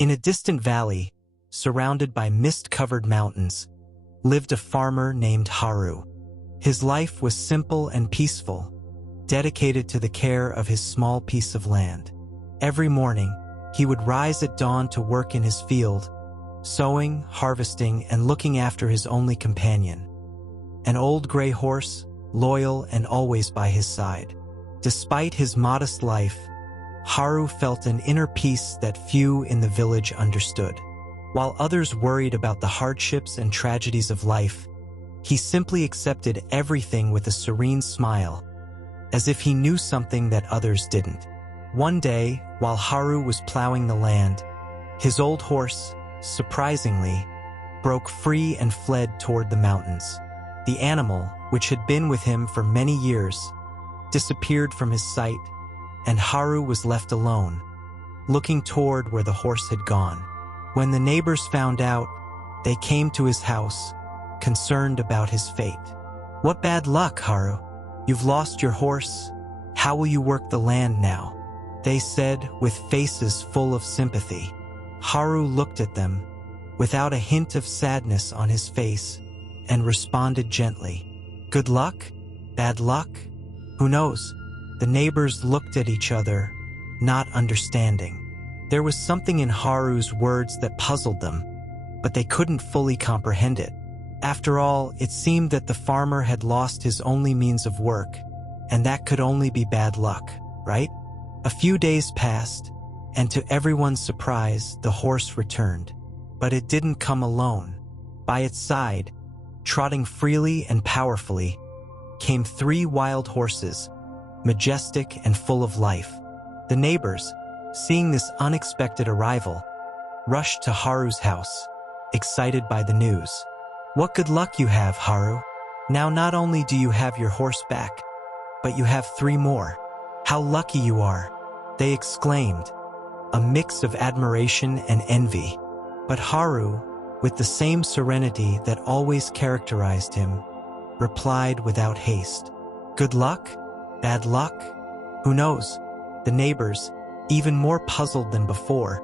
In a distant valley, surrounded by mist-covered mountains, lived a farmer named Haru. His life was simple and peaceful, dedicated to the care of his small piece of land. Every morning, he would rise at dawn to work in his field, sowing, harvesting, and looking after his only companion, an old gray horse, loyal and always by his side. Despite his modest life, Haru felt an inner peace that few in the village understood. While others worried about the hardships and tragedies of life, he simply accepted everything with a serene smile, as if he knew something that others didn't. One day, while Haru was plowing the land, his old horse, surprisingly, broke free and fled toward the mountains. The animal, which had been with him for many years, disappeared from his sight, and Haru was left alone, looking toward where the horse had gone. When the neighbors found out, they came to his house, concerned about his fate. "What bad luck, Haru! You've lost your horse. How will you work the land now?" they said with faces full of sympathy. Haru looked at them, without a hint of sadness on his face, and responded gently, "Good luck? Bad luck? Who knows?" The neighbors looked at each other, not understanding. There was something in Haru's words that puzzled them, but they couldn't fully comprehend it. After all, it seemed that the farmer had lost his only means of work, and that could only be bad luck, right? A few days passed, and to everyone's surprise, the horse returned. But it didn't come alone. By its side, trotting freely and powerfully, came 3 wild horses, majestic and full of life. The neighbors, seeing this unexpected arrival, rushed to Haru's house, excited by the news. "What good luck you have, Haru! Now not only do you have your horse back, but you have 3 more. How lucky you are!" they exclaimed, a mix of admiration and envy. But Haru, with the same serenity that always characterized him, replied without haste, "Good luck? Bad luck? Who knows?" The neighbors, even more puzzled than before,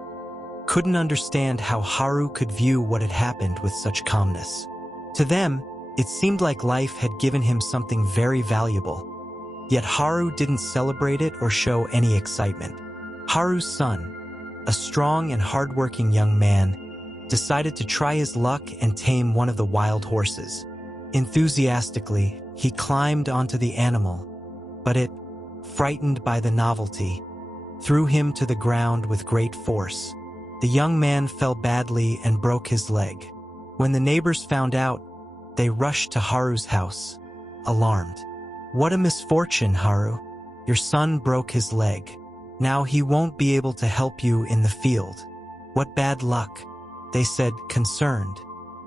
couldn't understand how Haru could view what had happened with such calmness. To them, it seemed like life had given him something very valuable. Yet Haru didn't celebrate it or show any excitement. Haru's son, a strong and hardworking young man, decided to try his luck and tame one of the wild horses. Enthusiastically, he climbed onto the animal, but it, frightened by the novelty, threw him to the ground with great force. The young man fell badly and broke his leg. When the neighbors found out, they rushed to Haru's house, alarmed. "What a misfortune, Haru! Your son broke his leg. Now he won't be able to help you in the field. What bad luck," they said, concerned.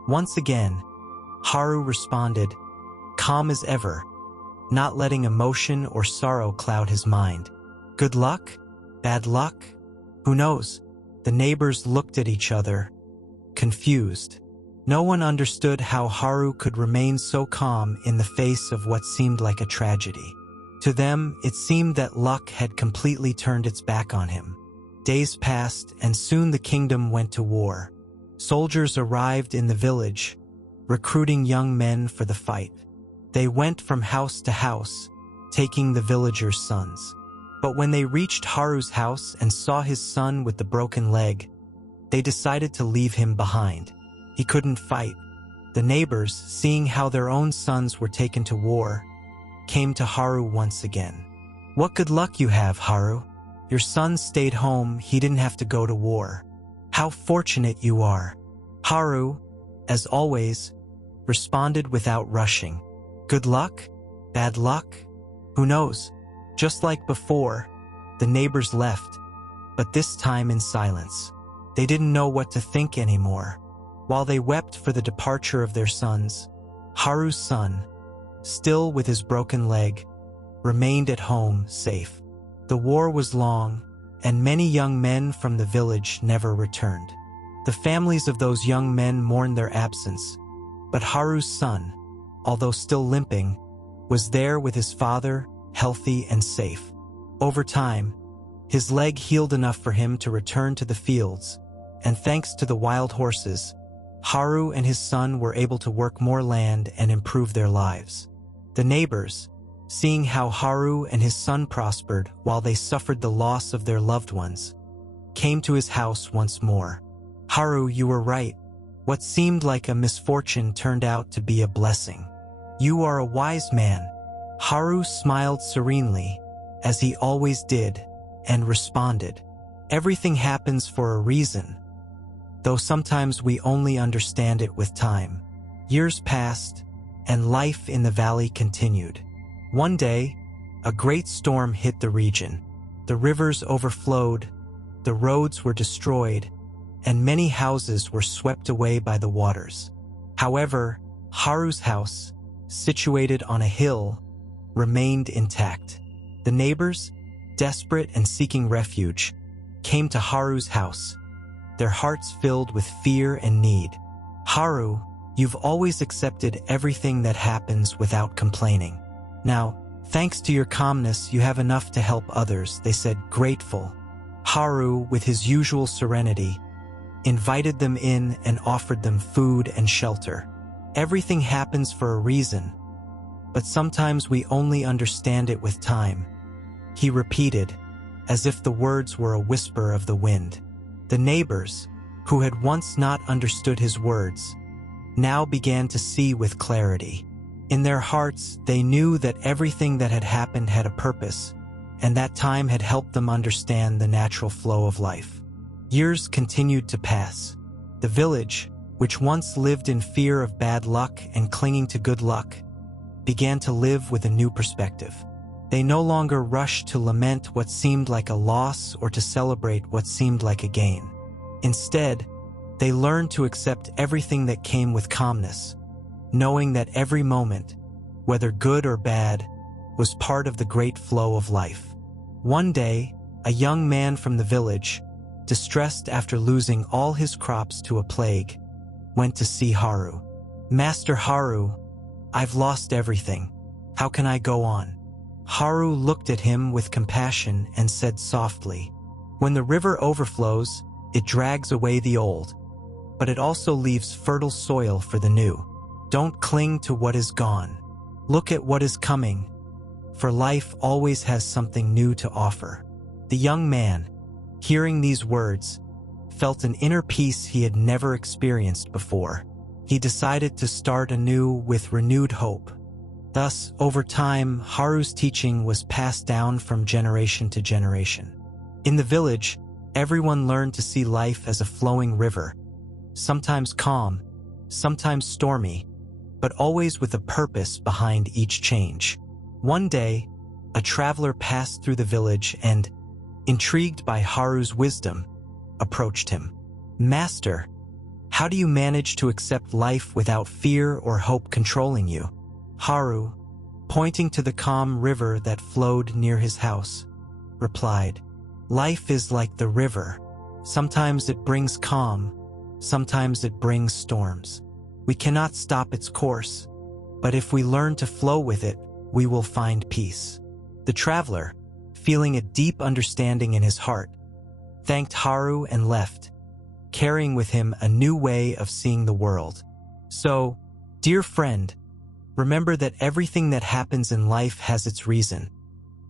Once again, Haru responded, calm as ever, not letting emotion or sorrow cloud his mind. "Good luck? Bad luck? Who knows?" The neighbors looked at each other, confused. No one understood how Haru could remain so calm in the face of what seemed like a tragedy. To them, it seemed that luck had completely turned its back on him. Days passed, and soon the kingdom went to war. Soldiers arrived in the village, recruiting young men for the fight. They went from house to house, taking the villagers' sons. But when they reached Haru's house and saw his son with the broken leg, they decided to leave him behind. He couldn't fight. The neighbors, seeing how their own sons were taken to war, came to Haru once again. "What good luck you have, Haru! Your son stayed home, he didn't have to go to war. How fortunate you are!" Haru, as always, responded without rushing. "Good luck? Bad luck? Who knows?" Just like before, the neighbors left, but this time in silence. They didn't know what to think anymore. While they wept for the departure of their sons, Haru's son, still with his broken leg, remained at home safe. The war was long, and many young men from the village never returned. The families of those young men mourned their absence, but Haru's son, although still limping, was there with his father, healthy and safe. Over time, his leg healed enough for him to return to the fields and thanks to the wild horses, Haru and his son were able to work more land and improve their lives. The neighbors, seeing how Haru and his son prospered while they suffered the loss of their loved ones, came to his house once more. "Haru, you were right. What seemed like a misfortune turned out to be a blessing. You are a wise man." Haru smiled serenely, as he always did, and responded, "Everything happens for a reason, though sometimes we only understand it with time." Years passed, and life in the valley continued. One day, a great storm hit the region. The rivers overflowed, the roads were destroyed, and many houses were swept away by the waters. However, Haru's house, situated on a hill, remained intact. The neighbors, desperate and seeking refuge, came to Haru's house, their hearts filled with fear and need. "Haru, you've always accepted everything that happens without complaining. Now, thanks to your calmness, you have enough to help others," they said, grateful. Haru, with his usual serenity, invited them in and offered them food and shelter. "Everything happens for a reason, but sometimes we only understand it with time," he repeated, as if the words were a whisper of the wind. The neighbors, who had once not understood his words, now began to see with clarity. In their hearts, they knew that everything that had happened had a purpose, and that time had helped them understand the natural flow of life. Years continued to pass. The village, which once lived in fear of bad luck and clinging to good luck, began to live with a new perspective. They no longer rushed to lament what seemed like a loss or to celebrate what seemed like a gain. Instead, they learned to accept everything that came with calmness, knowing that every moment, whether good or bad, was part of the great flow of life. One day, a young man from the village, distressed after losing all his crops to a plague, went to see Haru. "Master Haru, I've lost everything. How can I go on?" Haru looked at him with compassion and said softly, "When the river overflows, it drags away the old, but it also leaves fertile soil for the new. Don't cling to what is gone. Look at what is coming, for life always has something new to offer." The young man, hearing these words, felt an inner peace he had never experienced before. He decided to start anew with renewed hope. Thus, over time, Haru's teaching was passed down from generation to generation. In the village, everyone learned to see life as a flowing river, sometimes calm, sometimes stormy, but always with a purpose behind each change. One day, a traveler passed through the village and, intrigued by Haru's wisdom, approached him. "Master, how do you manage to accept life without fear or hope controlling you?" Haru, pointing to the calm river that flowed near his house, replied, "Life is like the river. Sometimes it brings calm, sometimes it brings storms. We cannot stop its course, but if we learn to flow with it, we will find peace." The traveler, feeling a deep understanding in his heart, thanked Haru and left, carrying with him a new way of seeing the world. So, dear friend, remember that everything that happens in life has its reason,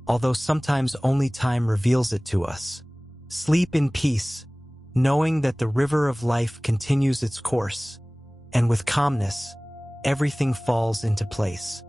although sometimes only time reveals it to us. Sleep in peace, knowing that the river of life continues its course, and with calmness, everything falls into place.